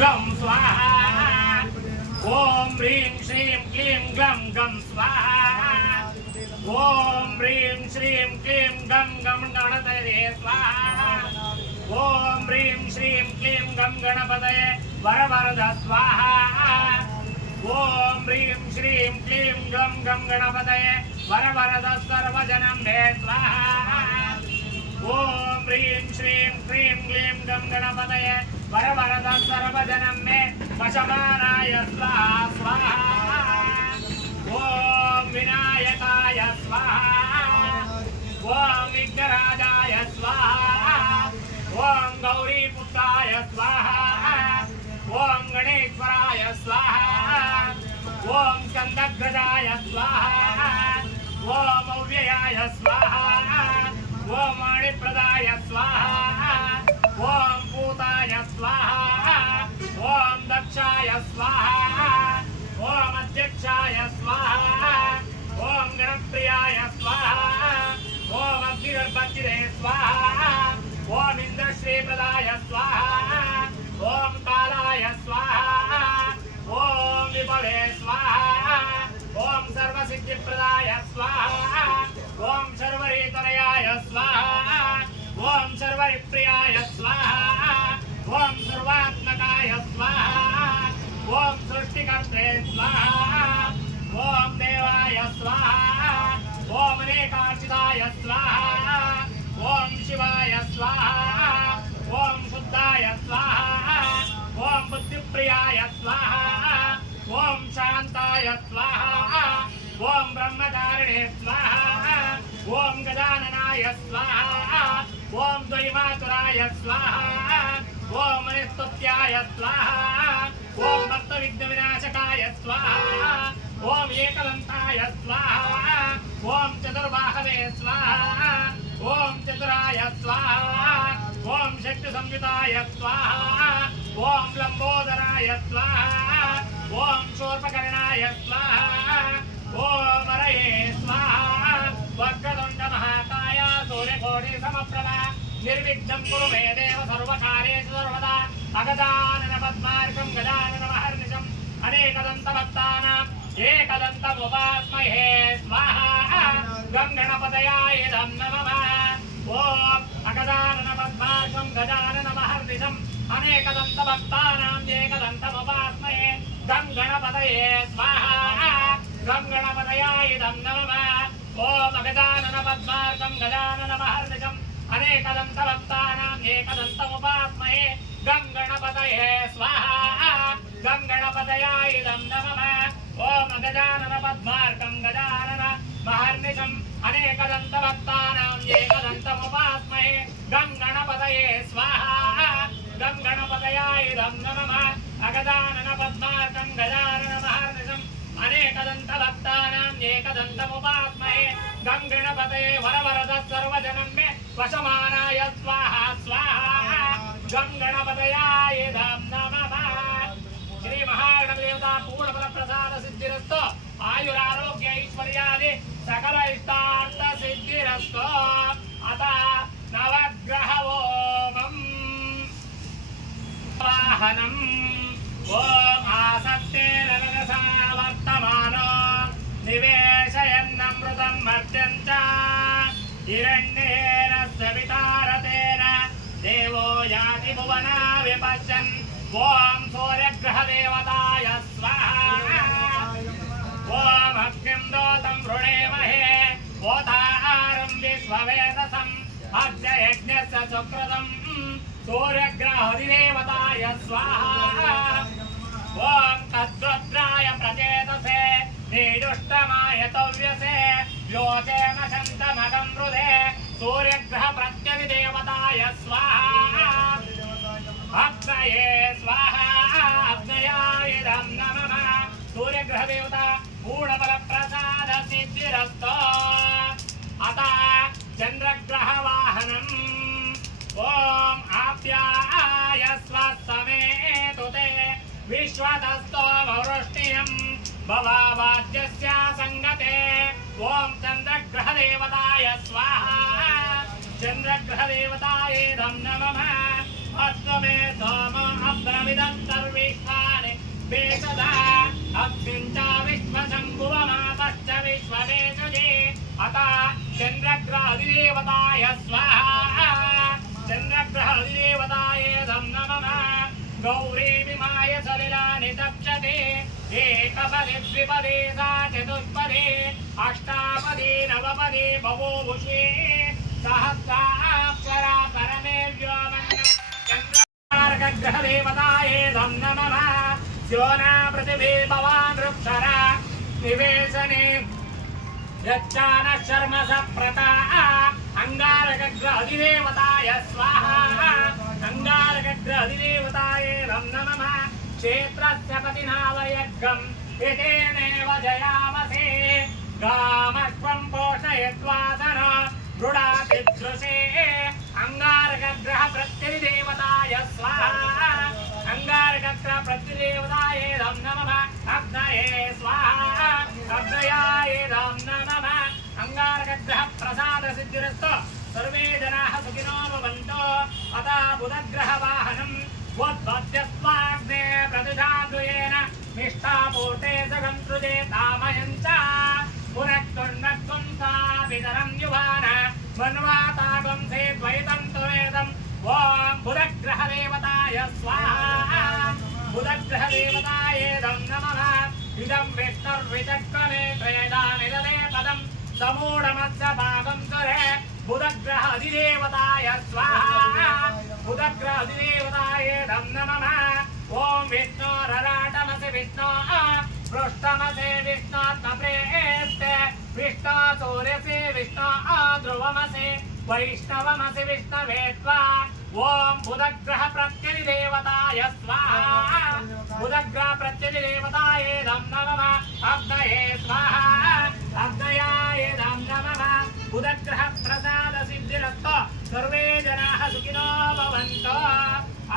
गम स्वाहा ओम ह्रीं श्रीं क्लीं गम गम स्वाहा ओम ह्रीं श्रीं क्लीं गम गम गणपतये स्वाहा ओम ह्रीं श्रीं क्लीं गम गणपतये वरवरद स्वाहा ओम ह्रीं श्रीं क्लीं गम गम गणपतये वरवरद सर्वजनं मे स्वाहा ओम ह्रीं श्रीं क्लीं ग्लीं गम गणपतये वरवरद सर्वजनं मे वशमानाय स्वाहा स्वाहा ओम विनायकाय स्वाहा ओम विघ्नराजाय स्वाहा ओम गौरीपुत्राय स्वाहा ओम गणेश्वराय स्वाहा ओम स्कंदग्रजाय स्वाहा ओम अव्ययाय स्वाहा ओम मणिप्रदाय स्वाहा ओम पूताय स्वाहा ओम दक्षाय स्वाहा ओम अध्यक्षाय स्वाहा ओम गणप्रियाय स्वाहा ओम अग्निगर्भचिरे स्वाहा ओम इंद्रश्रीप्रदाय स्वाहा ओम कालाय स्वाहा ओम विभवे स्वाहा ओम सर्वसिद्धिप्रदाय स्वाहा ओम सर्वरीतनयाय स्वाहा ओम सर्वप्रियाय स्वाहा ओम सर्वात्मकाय स्वाहा ओम सृष्टिकर्ते स्वाहा ओम देवाय स्वाहा ओम अनेकार्चिताय स्वाहा ओम शिवाय स्वाहा ओम शुद्धाय स्वाहा ओम बुद्धिप्रियाय स्वाहा ओम शांताय स्वाहा ओम ब्रह्मचारिणे स्वाहा ओम गजाननाय स्वाहा ओम द्वैमातुराय स्वाहा ओम निस्तुत्याय स्वाहा ओम भक्तविघ्नविनाशकाय स्वाहा ओम एकदन्ताय स्वाहा ओम चतुर्बाहवे स्वाहा ओम चतुराय स्वाहा ओम शक्तिसंयुताय स्वाहा ओम लंबोदराय स्वाहा ओम शूर्पकर्णाय स्वाहा ओम हरये स्वाहा वक्रतुण्ड महाकाय सूर्यकोटि समप्रभा निर्विघ्नं कुरु मे देव सर्वकार्येषु सर्वदा अगजानन पद्मार्कं गजाननमहर्निशम् अनेकदन्तभक्तानाम् एकदन्तमुपास्महे स्वाहा गं गणपतयाय नमः ओम अगजानन पद्मार्कं गजाननमहर्निशम् अनेकदन्तभक्तानाम् एकदन्तमुपास्महे गं गणपतये स्वाहा गं गणपतयाय नमः ओम अगजानन पद्मार्कं गजाननमहर्निशम् अनेकदन्तभक्तानाम् एकदन्तमुपास्महे गं गणपतये स्वाहा गं गणपतयाय नमः ओम अगजानन पद्मार्कं गजाननमहर्निशम् अनेकदन्तभक्तानाम् एकदन्तमुपास्महे गं गणपतये स्वाहा गं गणपतयाय नमः अगजानन पद्मार्कं गजाननमहर्निशम् अनेकदन्तभक्तानाम् एकदन्तमुपास्महे गं गणपतये वरवरद सर्वजनं मे वशमानाय स्वाहा स्वाहा गं गणपतयाय नमः श्री महागणदेवता पूर्णफल प्रसाद सिद्धिरस्तु आयुरारोग्य ऐश्वर्यादि सकल इष्टार्थ सिद्धिरस्तु अतः नवग्रह ओमम् वाहनम् ओम आसक्तेरनसा वर्तमानो निवेशयन्नमृतं मर्त्यं च हिरण्येन सवितारतेन देवो याति भुवना विपश्यन् ओम सूर्यग्रहदेवताय स्वाहा ओम अग्निं दोतं वृणेमहे ओतारं विश्ववेदसम् अद्य यज्ञस्य सुकृतं सूर्यग्रहदेवताय स्वाहा ओम तद्रुद्राय प्रचेतसे निजुष्टमाय तव्यसे योचेन शन्तमगं हृदे सूर्यग्रह प्रत्यधिदेवताय स्वाहा अग्नये स्वाहा अग्नयाय नमः सूर्यग्रह देवता पूर्णफल प्रसाद सिद्धिरस्तु अतः चंद्रग्रह वाहनम् ओम आप्याय स्वसमेतु ते विश्वतस्तोमवृष्टियम् भवावाद्यस्य संगते ओम चंद्रग्रह देवताय स्वाहा चंद्रग्रह देवताय नमः अद्वमे सोम अब्रमिदं सर्वेष्ठानि वेददा अग्निञ्च विश्वशम्भुवमापश्च विश्ववेशजे अता चन्द्रग्रहाधिदेवताय स्वाहा चन्द्रग्रहाधिदेवताय नमः गौरी विमाय सलिलानि तप्यते एकपदे द्विपदे सा चतुष्पदे अष्टापदे नवपदे भवोभुषे सहस्राक्षरा परमे व्योमन् चन्द्रग्रहदेवताय नमः स्योना पृथिवी भवान् वृक्षरा निवेशने यच्चान शर्म सप्रता अंगारकग्रहदेवताय स्वाहा अंगारकग्रहदेवताय नमः क्षेत्रस्य पतिनावयज्ञम् एतेनेव जयामसे गामश्वं पोषयत्वासन मृडातिदृशे अंगारकग्रह प्रत्यधिदेवताय स्वाहा अंगारकग्रह प्रत्यधिदेवताय नमः अग्नये स्वाहा अग्नयाय नमः अंगारकग्रह प्रसाद सिद्धिरस्तु सर्वे जनाः सुखिनो भवन्तु अतः बुधग्रह वाहनम् वोद्भद्यस्वाग्ने प्रतिधाद्वयेन निष्ठापूर्ते सगन्तृजे तामयं च पुनक्तुन्नक्तुन्ता पितरं युवान मन्वातागं से द्वैतं तुवेदम् ॐ बुधग्रहदेवताय स्वाहा बुधग्रहदेवताय नमः इदं विष्णुर्विचक्रमे त्रयदानिदले पदम् समूढमस्य भागं सुरे बुधग्रहाधिदेवताय स्वाहा बुधग्रहाधिदेवताय नमः ॐ विष्णोरराटमसि विष्णो पृष्ठमसे विष्णोत्मप्रेत्ते विष्णो सूर्यसे विष्णो ध्रुवमसि वैष्णवमसि विष्णवे त्वा ॐ बुधग्रह प्रत्यधिदेवताय स्वाहा बुधग्रह प्रत्यधिदेवताय नमः अग्नये स्वाहा अग्नयाय नमः बुधग्रह प्रसाद सिद्धिरस्तु सर्वे जनाः सुखिनो भवन्तु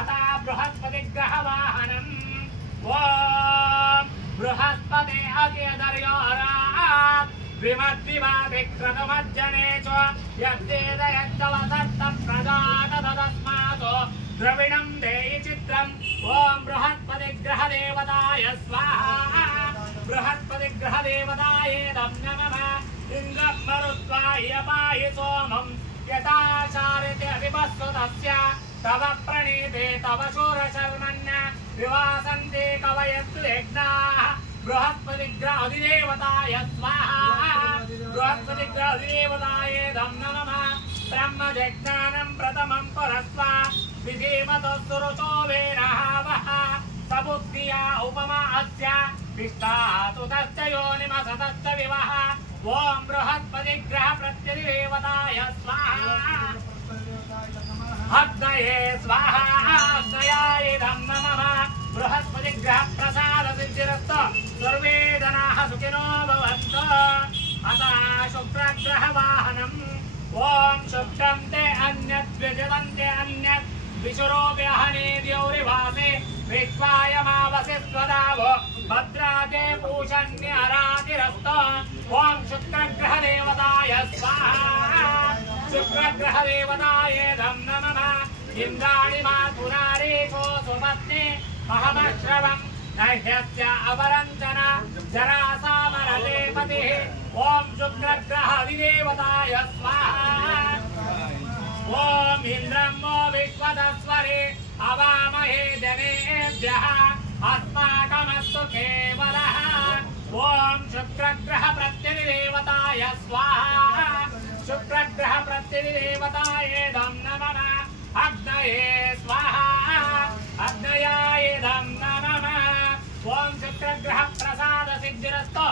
अतः बृहस्पतिग्रह वाहनम् ॐ बृहस्पते अग्यदर्योरात् विमद्विवादिक्रतुमज्जने च यद्वेदयद्दवसत्तं प्रजाततस्मात् द्रविणं देहि चित्रम् ॐ बृहस्पतिग्रहदेवताय स्वाहा बृहस्पतिग्रहदेवताय नमः इन्द्रं मरुत्वाय पाहि सोमं यथाचार्यते विपस्वतस्य तव प्रणीते तव शूरशर्मण्य विवासन्ते कवयस्तु यज्ञाः बृहस्पतिग्रहाधिदेवताय स्वाहा बृहस्पतिग्रहाधिदेवताय नमः ब्रह्मजज्ञानं प्रथमं परस्वा विधीमतो सुरुचो वेनहावः सबुद्धिया उपमा अस्य विष्टातु तस्य योनिमसतश्च विवः ॐ बृहस्पतिग्रह प्रत्यधिदेवताय स्वाहा अग्नये स्वाहा अग्नयाय नमः बृहस्पतिग्रह प्रसाद सिद्धिरस्तु सर्वे जनाः सुखिनो भवन्तु अतः शुक्रग्रह वाहनम् ॐ शुक्रं ते अन्यत् द्विजवन्ते अन्यत् विशुरोऽप्यहने द्यौरिवासे विश्वायमावसि स्वदावो भद्राते पूषण्यरातिरस्तु ॐ शुक्रग्रहदेवताय स्वाहा शुक्रग्रहदेवताय नमः इन्द्राणि मातुरारेशो सुपत्नी महमश्रवं नह्यस्य अपरञ्चन जरासामरले पतिः ॐ शुक्रग्रहाधिदेवताय स्वाहा ॐ इन्द्रं वो विश्वतस्वरे अवामहे जनेभ्यः अस्माकमस्तु केवलः ॐ शुक्रग्रह प्रत्यधिदेवताय स्वाहा शुक्रग्रह प्रत्यधिदेवताय नमः अग्नये स्वाहा अग्नयाय नमः ॐ शुक्रग्रह प्रसाद सिद्धिरस्तु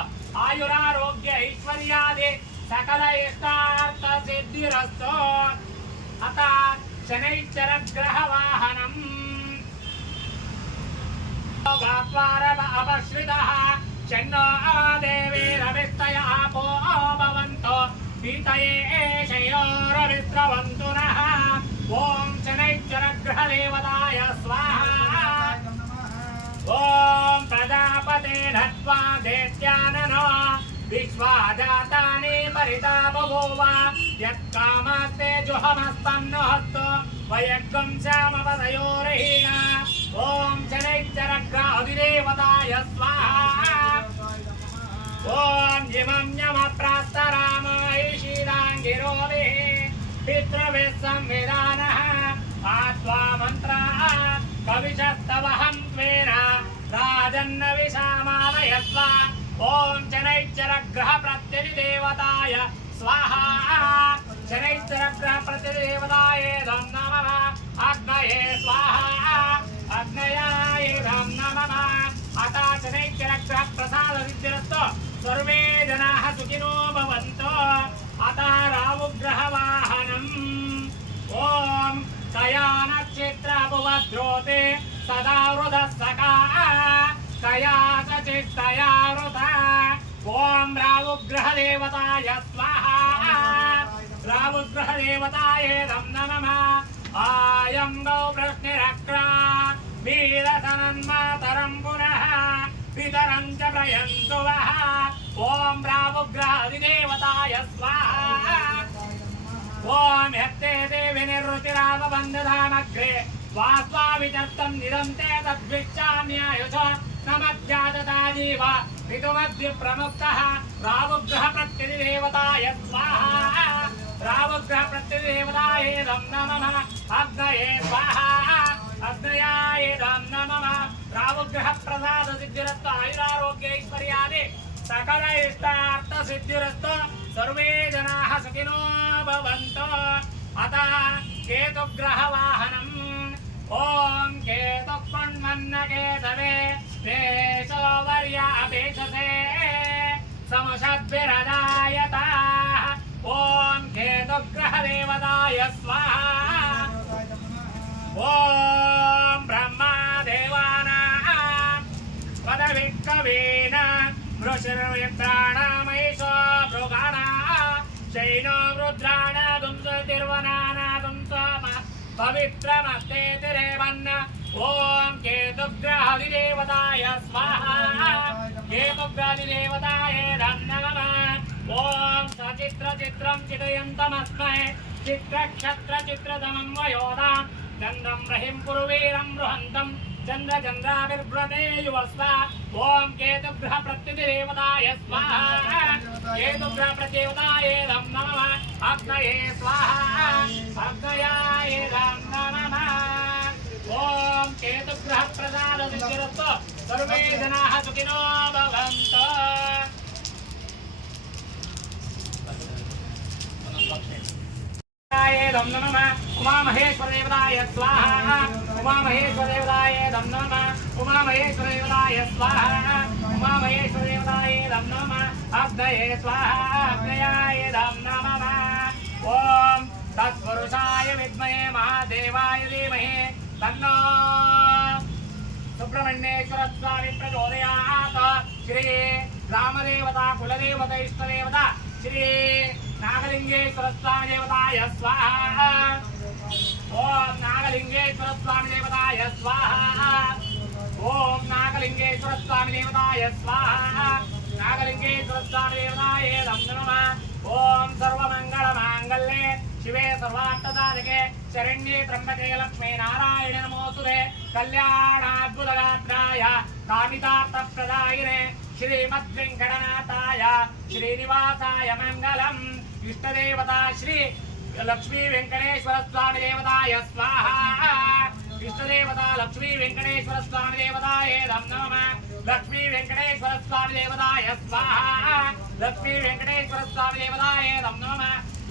आयुरारोग्य ऐश्वर्यादि सकल इष्टार्थ सिद्धिरस्तु अतः शनैश्चरग्रह वाहनम् अपश्रितः शन्नो देवी रविस्तय आपो भवन्तु पीतये शयोरविस्रवन्तु नः ॐ शनैश्चरग्रहदेवताय स्वाहा ॐ प्रजापते नत्वा दैत्याननो विश्वाजातानि परिता बभूव यत्कामस्ते जुहमस्तन्नहस्तु वयग्गं श्यामपदयोरहीना ॐ शनैश्चरग्राधिदेवताय स्वाहा ॐ इमं यमप्रास्तरामैषीदाङ्गिरोभिः पितृभिः संविधानः आत्वा मन्त्राः कविशस्तवहं त्वेन राजन्न विशामालयस्व ॐ शनैश्चरग्रहप्रत्यधिदेवताय स्वाहा शनैश्चरग्रहप्रत्यधिदेवताय नमः अग्नये स्वाहा अग्नयाय नमः अथा शनैश्चरग्रहप्रसादसिद्धिरस्तु सर्वे जनाः सुखिनो भवन्तु अथा राहुग्रहवाहनम् ॐ तया नक्षत्रमुपद्रोते सदा वृधस्सखा तया च चित्तया वृथा ॐ राहुग्रहदेवताय स्वाहा राहुग्रहदेवताय नमः आयं गौ प्रश्निरक्रा वीरसनन्मातरं पुनः पितरं च प्रयन्तु वः ॐ राहुग्रहदेवताय स्वाहा ॐ यत्ते देवि निर्वृतिरावबन्धधामग्रे वास्वा विचर्तं निरन्ते तद्विच्चाम्यायुष नमध्यादता जीव ऋतुमध्ये प्रमुक्तः राहुग्रहप्रत्यधिदेवताय स्वाहा राहुग्रहप्रत्यधिदेवताय नमः अग्नये स्वाहा अग्नयाय नमः राहुग्रहप्रसादसिद्धिरस्तु आयुरारोग्यैश्वर्यादि सकल इष्टार्थसिद्धिरस्तु सर्वे जनाः सुखिनो भवन्तु अतः केतुग्रहवाहनम् ॐ केतुक्वन्मन्नकेतवे वेशोवर्यापेशसे समशद्भिरजायताः ॐ केतुग्रहदेवताय स्वाहा ॐ ब्रह्मदेवानां पदविकवेन मृषिर्विप्राणामैषो भृगाणाः शैनो रुद्राणादुंसतिर्वनानादुं सोम पवित्रमस्ते तिरेवन्न ॐ केतुग्रहदिदेवताय स्वाहा केतुग्रहदिदेवताय नमः ॐ सचित्रचित्रं चितयन्तमस्मै चित्रक्षत्रचित्रदमं वयोदां चन्द्रं रहिं कुरुवीरं बृहन्तं चन्द्रचन्द्राभिर्व्रते युवस्व ॐ केतुग्रहप्रत्यधिदेवताय स्वाहा केतुग्रहप्रत्यदेवताय नमः अग्नये स्वाहा अग्नयाय नमः ॐ केतुग्रहप्रसादसिद्धिरस्तु सर्वे जनाः सुखिनो भवन्तु नमः उमामहेश्वरदेवताय स्वाहा उमामहेश्वरदेवताय नमः उमामहेश्वरदेवताय स्वाहा उमामहेश्वरदेवताय नमः अग्नये स्वाहा अग्नयाय नमः ॐ तत्पुरुषाय विद्महे महादेवाय धीमहि तन्नो सुब्रह्मण्येश्वर स्वामी प्रचोदयात् श्री रामदेवता कुलदेवता इष्टदेवता श्री नागलिंगेश्वर स्वामी देवताय स्वाहा ओम नागलिंगेश्वर स्वामी देवताय स्वाहा ओम नागलिंगेश्वर स्वामी देवताय स्वाहा नागलिंगेश्वर स्वामी देवताय नमः ओम सर्वमंगल मांगल्ये शिवे सर्वार्थसाधके शरण्ये त्र्यंबके लक्ष्मी नारायण नमोस्तुते कल्याणाद्भुतगात्राय कामितार्थप्रदायिने श्रीमद्वेंकटनाथाय श्रीनिवासाय मंगलम् इष्टदेवता श्री लक्ष्मी वेंकटेश्वर स्वामी देवताय स्वाहा इष्टदेवता लक्ष्मी वेंकटेश्वर स्वामी देवताय नमः लक्ष्मी वेंकटेश्वर स्वामी देवताय स्वाहा लक्ष्मी वेंकटेश्वर स्वामी देवताय नमः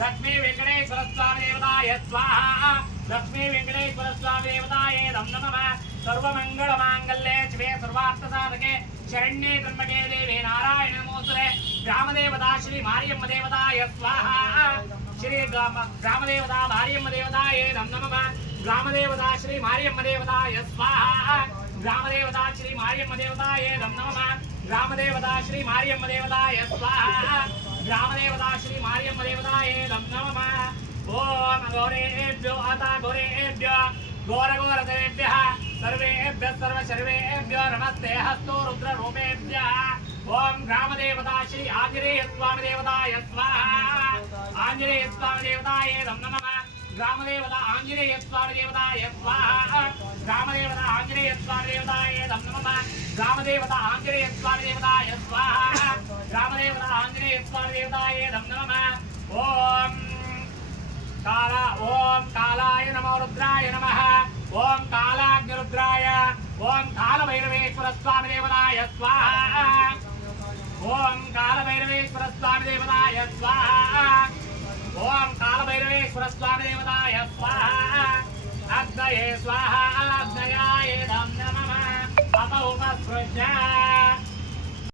लक्ष्मी वेंकटेश्वर स्वामी देवताय स्वाहा लक्ष्मी वेंकटेश्वर स्वामी देवताय नमः सर्वमंगल मांगल्ये शिवे सर्वार्थसाधके शरण्ये त्र्यंबके देवी नारायण नमोस्तुते ग्रामदेवता श्री मारियम्म देवताय स्वाहा श्री ग्रामदेवता मारियम्म देवताय नमः ग्रामदेवता श्री मारियम्म देवताय स्वाहा ग्रामदेवता श्री मारियम्म देवताय नमः ग्रामदेवता श्री मारियम्म देवताय स्वाहा ग्रामदेवता श्री मारियम्म देवताय नमः ओम गौरेभ्यो अता गौरेभ्यो घोरघोरदेभ्यः सर्वेभ्यः सर्वशर्वेभ्यो नमस्ते हस्तो रुद्ररूपेभ्यः ओम ग्रामदेवता श्री आंजनेय स्वामी देवताय स्वाहा आंजनेय स्वामी देवताय नमः ग्रामदेवता आंजनेय स्वामी देवताय स्वाहा ग्रामदेवता आंजनेय स्वामी देवताय नमः ग्रामदेवता आंजनेय स्वामी देवताय स्वाहा ग्रामदेवता आंजनेय स्वामी देवताय नमः ओम कालाय नमो रुद्राय नमः ओम कालाग्निरुद्राय ओम कालभैरवेश्वर स्वामी देवताय स्वाहा ओम कालभैरवेश्वर स्वामी देवताय स्वाहा ओम कालभैरवेश्वर स्वामी देवताय स्वाहा अग्नये स्वाहा अग्नयाय नमः अपौपस्पृश्य